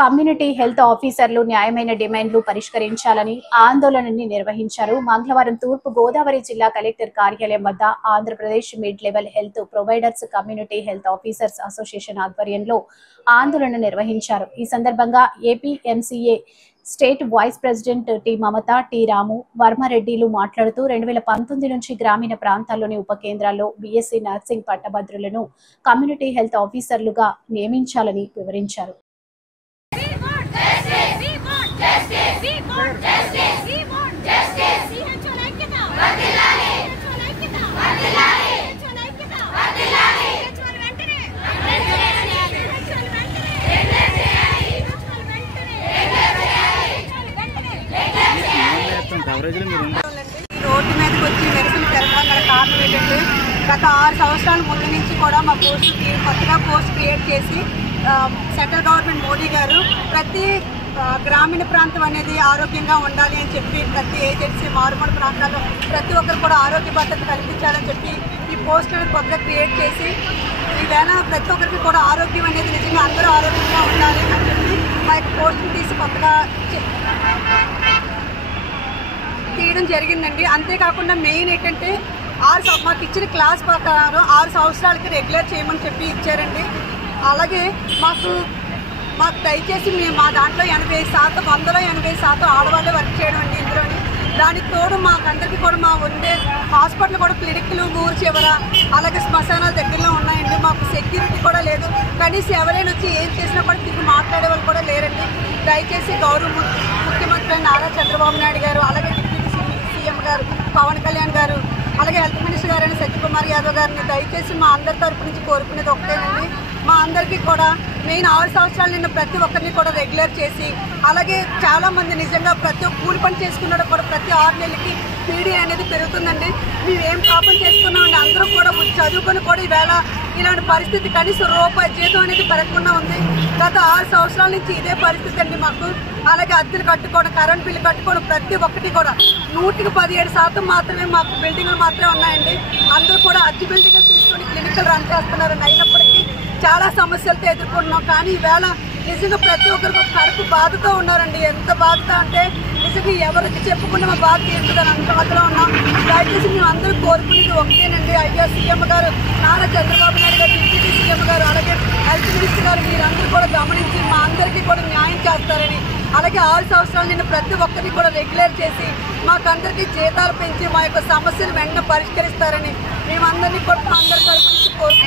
Community health ఆఫీసర్లు న్యాయమైన డిమాండ్లు పరిష్కరించాలని ఆందోళనని నిర్వహించారు. మంగళవారం తూర్పు గోదావరి జిల్లా కలెక్టర్ కార్యాలయం వద్ద Andhra Pradesh mid level health providers community health officers association ఆధ్వర్యంలో ఆందోళన నిర్వహించారు. ఈ సందర్భంగా ఏపీఎంసీఏ స్టేట్ వైస్ ప్రెసిడెంట్ టి మమత, టి రాము, వర్మారెడ్డిలు మాట్లాడుతూ 2019 నుంచి గ్రామీణ ప్రాంతాల్లోని ఉప కేంద్రాల్లో బీఎస్సీ నర్సింగ్ పట్టభద్రులను కమ్యూనిటీ హెల్త్ ఆఫీసర్లుగా నియమించాలని వివరించారు. రోడ్డు మీదకి వచ్చి నిరసన తెలపడం గల కారణం ఏంటంటే గత 6 సంవత్సరాల ముందు నుంచి కూడా మా కొత్తగా పోస్ట్ క్రియేట్ చేసి సెంట్రల్ గవర్నమెంట్ మోడీ గారు ప్రతి గ్రామీణ ప్రాంతం అనేది ఆరోగ్యంగా ఉండాలి అని చెప్పి ప్రతి ఏజెన్సీ మారుమూల ప్రాంతాల్లో ప్రతి ఒక్కరు కూడా ఆరోగ్య భద్రత కల్పించాలని చెప్పి ఈ పోస్ట్ అనేది కొత్తగా క్రియేట్ చేసి ఈవేళ ప్రతి ఒక్కరికి కూడా ఆరోగ్యం అనేది నిజంగా అందరూ ఆరోగ్యంగా ఉండాలి అని చెప్పి మా యొక్క పోస్ట్ని తీసి కొత్తగా తీయడం జరిగిందండి. అంతేకాకుండా మెయిన్ ఏంటంటే మాకు ఇచ్చిన క్లాస్ ప్రకారం 6 సంవత్సరాలకి రెగ్యులర్ చేయమని చెప్పి ఇచ్చారండి. అలాగే మాకు దయచేసి మా దాంట్లో 80% 180% ఆడవాళ్ళే వర్క్ చేయడం అండి ఇందులోని. దానికి తోడు మాకందరికీ కూడా మా ఉండే హాస్పిటల్ కూడా క్లినిక్లు ఊరు చివర అలాగే శ్మశానాల దగ్గరలో ఉన్నాయండి. మాకు సెక్యూరిటీ కూడా లేదు. కనీసం ఎవరైనా వచ్చి ఏం చేసినా కూడా తిరిగి మాట్లాడే వాళ్ళు కూడా లేరండి. దయచేసి గౌరవ ముఖ్యమంత్రి నారా చంద్రబాబు నాయుడు గారు, అలాగే డిప్యూటీ సీఎం గారు పవన్ కళ్యాణ్ గారు, అలాగే హెల్త్ మినిస్టర్ గారైన సత్యకుమార్ యాదవ్ గారిని దయచేసి మా అందరి తరపు నుంచి కోరుకునేది ఒకటేనండి. మా అందరికీ కూడా మెయిన్ 6 సంవత్సరాలు నిన్న ప్రతి ఒక్కరిని కూడా రెగ్యులర్ చేసి, అలాగే చాలామంది నిజంగా ప్రతి ఒక్క కూలి పని చేసుకున్నాడు కూడా ప్రతి 6 నెలలకి పీడీ అనేది పెరుగుతుందండి. మేము ఏం పాపం చేసుకున్నామండి. అందరూ కూడా చదువుకొని కూడా ఈవేళ ఇలాంటి పరిస్థితి కనీసం రూపాయి జీతం అనేది పెరగకుండా ఉంది. గత 6 సంవత్సరాల నుంచి ఇదే పరిస్థితి అండి మాకు. అలాగే అద్దెలు కట్టుకోవడం, కరెంట్ బిల్లు కట్టుకోవడం ప్రతి ఒక్కటి కూడా 117% మాత్రమే మాకు బిల్డింగ్లు మాత్రమే ఉన్నాయండి. అందరూ కూడా అద్దె బిల్డింగ్లు తీసుకొని క్లినిక్లు రన్ చేస్తున్నారని అయినప్పటికీ చాలా సమస్యలతో ఎదుర్కొంటున్నాం. కానీ ఈవేళ నిజంగా ప్రతి ఒక్కరికి కడుపు బాధతో ఉన్నారండి. ఎంత బాధతో అంటే నిజంగా ఎవరికి చెప్పుకుంటే మా బాధ తీరుతుందని అంత బాధలో ఉన్నాం. దయచేసి మేము అందరూ కోరుకునేది ఒకటేనండి. అయ్యా సీఎం గారు నారా చంద్రబాబు నాయుడు గారు, డిప్యూటీ సీఎం గారు, అలాగే హెల్త్ మినిస్టర్ గారు మీరందరూ కూడా గమనించి మా అందరికీ కూడా న్యాయం చేస్తారని, అలాగే 6 సంవత్సరాలు నిన్న ప్రతి ఒక్కరిని కూడా రెగ్యులర్ చేసి మాకందరికీ జీతాలు పెంచి మా యొక్క సమస్యలు వెంటనే పరిష్కరిస్తారని మేమందరినీ కూడా అందరి తరపు నుంచి కోరుకు